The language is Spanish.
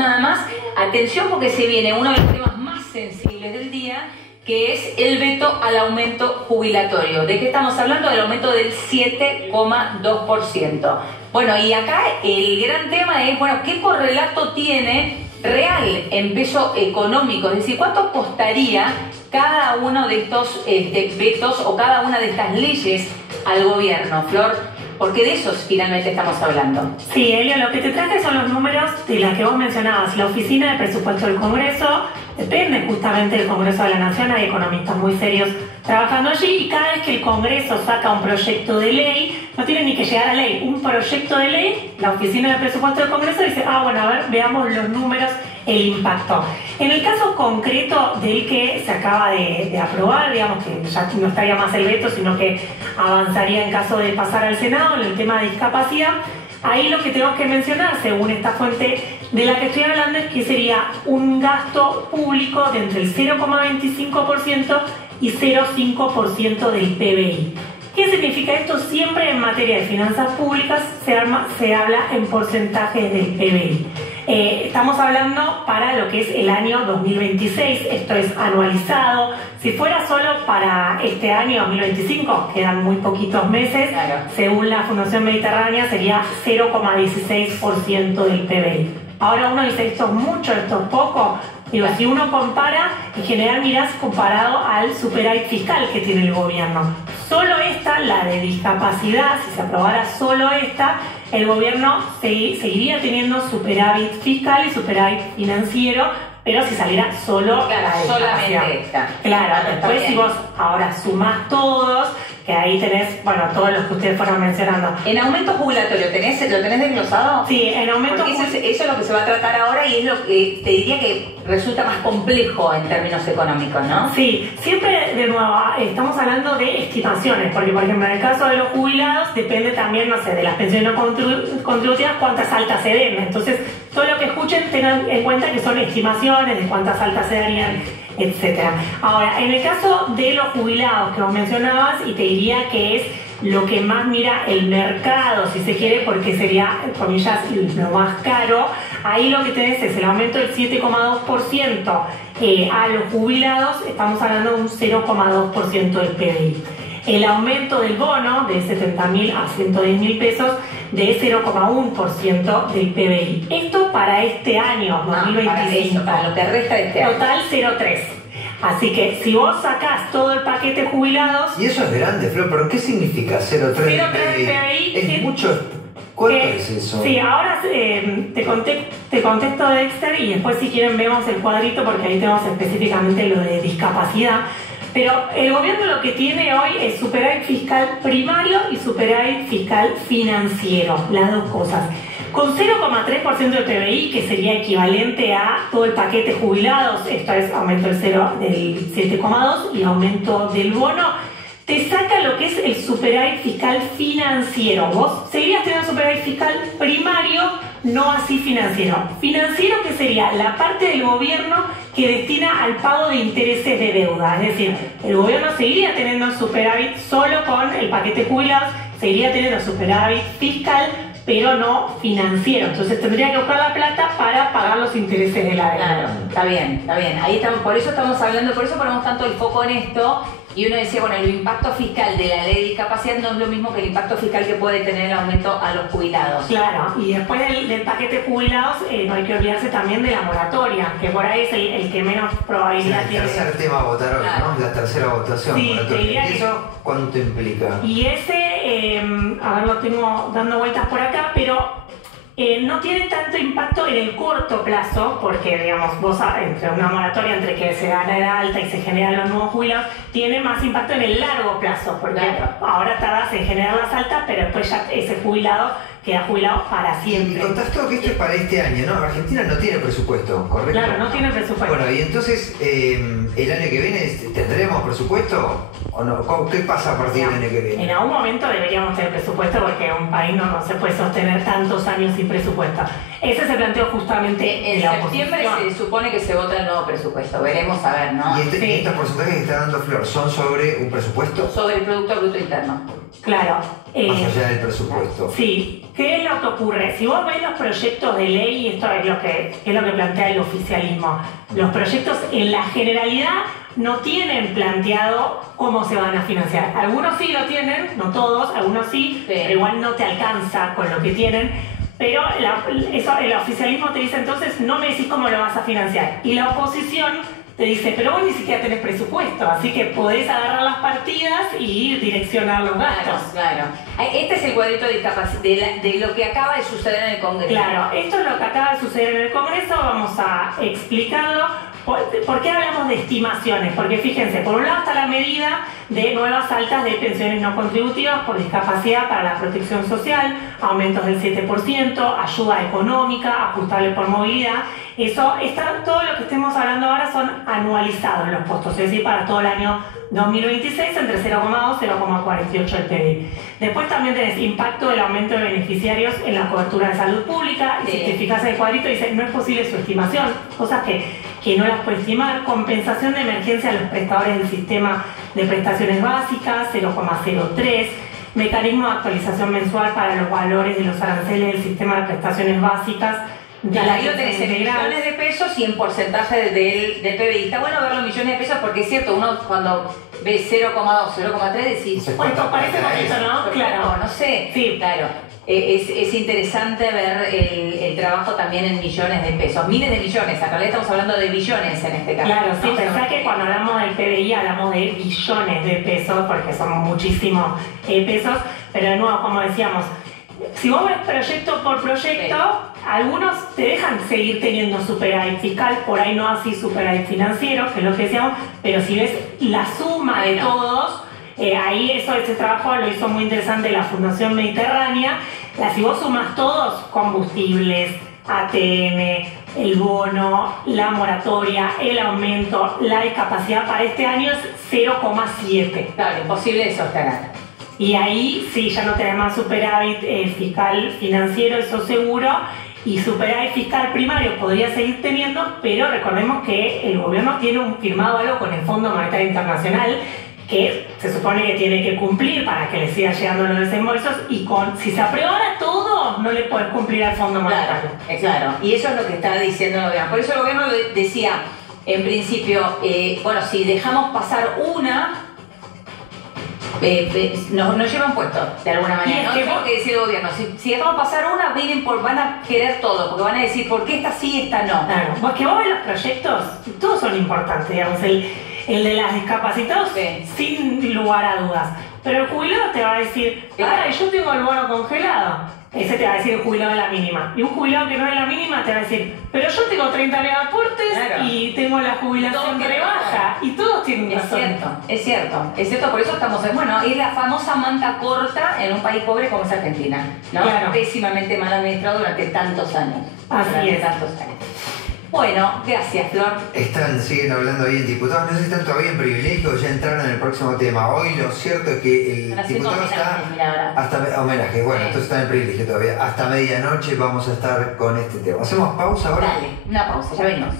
nada más. Atención porque se viene uno de los temas más sensibles del día, que es el veto al aumento jubilatorio. ¿De qué estamos hablando? Del aumento del 7,2%. Bueno, y acá el gran tema es, bueno, ¿qué correlato tiene real en peso económico? Es decir, ¿cuánto costaría cada uno de estos vetos o cada una de estas leyes al gobierno, Flor? Porque de esos finalmente estamos hablando. Sí, Elia, lo que te traje son los números de las que vos mencionabas. La Oficina de Presupuesto del Congreso, depende justamente del Congreso de la Nación, hay economistas muy serios trabajando allí, y cada vez que el Congreso saca un proyecto de ley, no tiene ni que llegar a ley, un proyecto de ley, la Oficina de Presupuesto del Congreso dice, bueno, a ver, veamos los números, el impacto. En el caso concreto del que se acaba de aprobar, digamos que ya no estaría más el veto, sino que avanzaría en caso de pasar al Senado, en el tema de discapacidad, ahí lo que tenemos que mencionar, según esta fuente de la que estoy hablando, es que sería un gasto público de entre el 0,25% y 0,5% del PBI. ¿Qué significa esto? Siempre en materia de finanzas públicas se habla en porcentajes del PBI. Estamos hablando para lo que es el año 2026, esto es anualizado. Si fuera solo para este año 2025, quedan muy poquitos meses, claro. Según la Fundación Mediterránea sería 0,16% del PBI. Ahora uno dice, esto es mucho, esto es poco. Digo, si uno compara, en general mirás comparado al superávit fiscal que tiene el gobierno. Solo esta, la de discapacidad, si se aprobara solo esta, el gobierno seguiría teniendo superávit fiscal y superávit financiero, pero si saliera solo la de solamente esta. Claro, después si vos ahora sumás todos, que ahí tenés, bueno, todos los que ustedes fueron mencionando. ¿En aumento jubilatorio lo tenés desglosado? Sí, en aumento jubilatorio. Eso es lo que se va a tratar ahora y es lo que te diría que resulta más complejo en términos económicos, ¿no? Sí, siempre de nuevo estamos hablando de estimaciones, porque por ejemplo en el caso de los jubilados depende también, no sé, de las pensiones no contributivas, cuántas altas se den. Entonces, todo lo que escuchen tengan en cuenta que son estimaciones de cuántas altas se darían, etcétera. Ahora, en el caso de los jubilados que vos mencionabas, y te diría que es lo que más mira el mercado, si se quiere, porque sería, comillas, lo más caro, ahí lo que tenés es el aumento del 7,2% a los jubilados, estamos hablando de un 0,2% del PBI. El aumento del bono de 70.000 a 110.000 pesos de 0,1% del PBI. Esto para este año, 2025. Para lo que resta de este año. Total 0,3. Así que si vos sacás todo el paquete jubilados... Y eso es grande, Flor, pero ¿qué significa 0,3 PBI? Es mucho. ¿Cuánto es eso? Sí, ahora te contesto de Dexter y después si quieren vemos el cuadrito porque ahí tenemos específicamente lo de discapacidad. Pero el gobierno lo que tiene hoy es superávit fiscal primario y superávit fiscal financiero, las dos cosas. Con 0,3% del PBI, que sería equivalente a todo el paquete jubilados, esto es aumento del 7,2 y aumento del bono, te saca lo que es el superávit fiscal financiero. Vos seguirías teniendo superávit fiscal primario, no así financiero. Financiero, que sería la parte del gobierno que destina al pago de intereses de deuda. Es decir, el gobierno seguiría teniendo superávit solo con el paquete jubilados, seguiría teniendo superávit fiscal, pero no financiero. Entonces tendría que buscar la plata para pagar los intereses de la deuda. Claro, está bien, está bien. Ahí estamos, por eso estamos hablando, por eso ponemos tanto el foco en esto. Y uno decía, bueno, el impacto fiscal de la ley de discapacidad no es lo mismo que el impacto fiscal que puede tener el aumento a los jubilados. Claro, y después del paquete jubilados no hay que olvidarse también de la moratoria, que por ahí es el que menos probabilidad tiene. El tercer tema a votar hoy, claro, ¿no? La tercera votación. Sí, ¿Y eso cuánto implica? Y ese, a ver, lo tengo dando vueltas por acá, pero no tiene tanto impacto en el corto plazo, porque digamos, vos entre una moratoria, entre que se da la edad alta y se generan los nuevos jubilados, tiene más impacto en el largo plazo, porque claro, ahora tardás en generar las altas, pero después ya ese jubilado queda jubilado para siempre. Y contás todo que esto es para este año, ¿no? Argentina no tiene presupuesto, ¿correcto? Claro, no tiene presupuesto. Bueno, y entonces, ¿el año que viene tendremos presupuesto o no? ¿Qué pasa a partir del año que viene? En algún momento deberíamos tener presupuesto porque un país no se puede sostener tantos años sin presupuesto. Ese se planteó justamente En la septiembre oposición. se supone que se vota el nuevo presupuesto. Veremos a ver, ¿no? Y estos porcentajes que está dando Flor son sobre un presupuesto, Sobre el Producto Bruto Interno. Claro. más allá del presupuesto. Sí. ¿Qué es lo que ocurre? Si vos ves los proyectos de ley, esto es lo que plantea el oficialismo, los proyectos en la generalidad no tienen planteado cómo se van a financiar. Algunos sí lo tienen, no todos, algunos sí, pero igual no te alcanza con lo que tienen. Pero el oficialismo te dice entonces no me decís cómo lo vas a financiar. Y la oposición te dice, pero vos ni siquiera tenés presupuesto, así que podés agarrar las partidas y direccionar los gastos. Claro. Este es el cuadrito de lo que acaba de suceder en el Congreso. Claro, esto es lo que acaba de suceder en el Congreso, vamos a explicarlo. ¿Por qué hablamos de estimaciones? Porque fíjense, por un lado está la medida de nuevas altas de pensiones no contributivas por discapacidad para la protección social, aumentos del 7%, ayuda económica, ajustable por movilidad. Todo lo que estemos hablando ahora son anualizados los costos, es decir, para todo el año 2026 entre 0,2 y 0,48 del PBI. Después también tenés impacto del aumento de beneficiarios en la cobertura de salud pública, y si te fijas en el cuadrito dice no es posible su estimación, cosas que no las puede estimar. Compensación de emergencia a los prestadores del sistema de prestaciones básicas, 0,03. Mecanismo de actualización mensual para los valores de los aranceles del sistema de prestaciones básicas. Ahí lo tenés en millones de pesos y en porcentaje del PBI. Está bueno ver los millones de pesos porque es cierto, uno cuando ve 0,2, 0,3 decís, esto parece poquito, ¿no? Claro. No sé. Sí. Claro. Es interesante ver el trabajo también en millones de pesos, miles de millones, en realidad estamos hablando de billones en este caso. Claro, sí, pensá que cuando hablamos del PBI hablamos de billones de pesos, porque son muchísimos pesos, pero de nuevo, como decíamos, si vos ves proyecto por proyecto, algunos te dejan seguir teniendo superávit fiscal, por ahí no así superávit financiero, que es lo que decíamos, pero si ves la suma de todos, ahí ese trabajo lo hizo muy interesante la Fundación Mediterránea. Si vos sumas todos, combustibles, ATM, el bono, la moratoria, el aumento, la discapacidad para este año es 0,7. Claro, imposible de sostener. Y ahí sí, ya no tenés más superávit fiscal financiero, eso seguro, y superávit fiscal primario podría seguir teniendo, pero recordemos que el gobierno tiene firmado algo con el Fondo Monetario Internacional que se supone que tiene que cumplir para que le siga llegando los desembolsos, y si se aprueba todo, no le podés cumplir al Fondo Monetario. Claro, y eso es lo que está diciendo el gobierno. Por eso el gobierno decía, en principio, bueno, si dejamos pasar una, nos llevan puesto de alguna manera, ¿no? Es lo que decía el gobierno. Si dejamos pasar una, van a querer todo, porque van a decir, ¿por qué esta sí, esta no? Claro, porque vos ves los proyectos, todos son importantes, digamos, el de las discapacitados, sin lugar a dudas. Pero el jubilado te va a decir, yo tengo el bono congelado. Ese te va a decir el jubilado de la mínima. Y un jubilado que no es la mínima te va a decir, pero yo tengo 30 años de aportes y tengo la jubilación rebaja. Y todos tienen razón. Es cierto. Por eso estamos es la famosa manta corta en un país pobre como es Argentina, ¿no? Claro. Pésimamente mal administrado durante tantos años. Así Bueno, gracias, Flor. Siguen hablando ahí en diputados, no sé si están todavía en privilegio o ya entraron en el próximo tema. Hoy lo cierto es que el diputado está hasta homenaje, bueno, entonces está en privilegio todavía. Hasta medianoche vamos a estar con este tema. ¿Hacemos pausa ahora? Dale, una pausa, ya venimos.